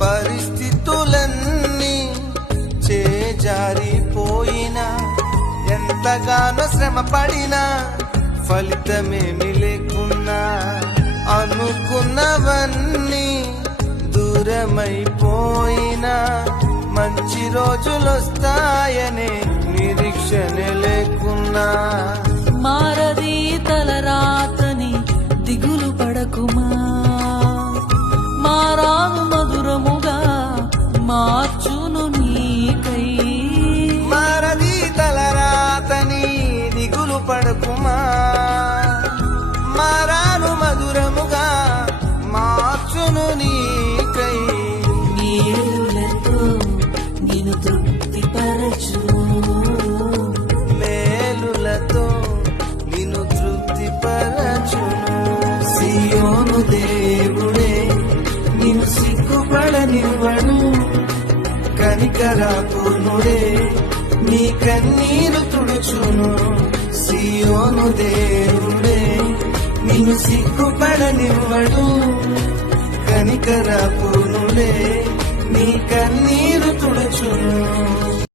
పరిస్థితులన్నీ చేజారిపోయినా, ఎంతగానో శ్రమ పడినా ఫలితమేమి లేకున్నా, అనుకున్నవన్నీ దూరమైపోయినా మంచి రోజులొస్తాయనే నిరీక్షణ లేకున్నా, మారది తలరాతని దిగులు పడకుమా, మారాను మధురముగా మార్చును నీకై. మారది తలరాతని దిగులు పడకుమా, మారాను మధురముగా మార్చును నీకై. మేలులతో నిన్ను తృప్తిపరచును, మేలులతో నిన్ను తృప్తిపరచును. సియోను దేవుడే నిన్ను సిగ్గుపడనివ్వడు, కనికరాపూర్ణుడే నీ కన్నీరు తుడుచును. సియోను దేవుడే నిన్ను సిగ్గుపడనివ్వడు, కనికరాపూర్ణుడే నీ కన్నీరు తుడుచును.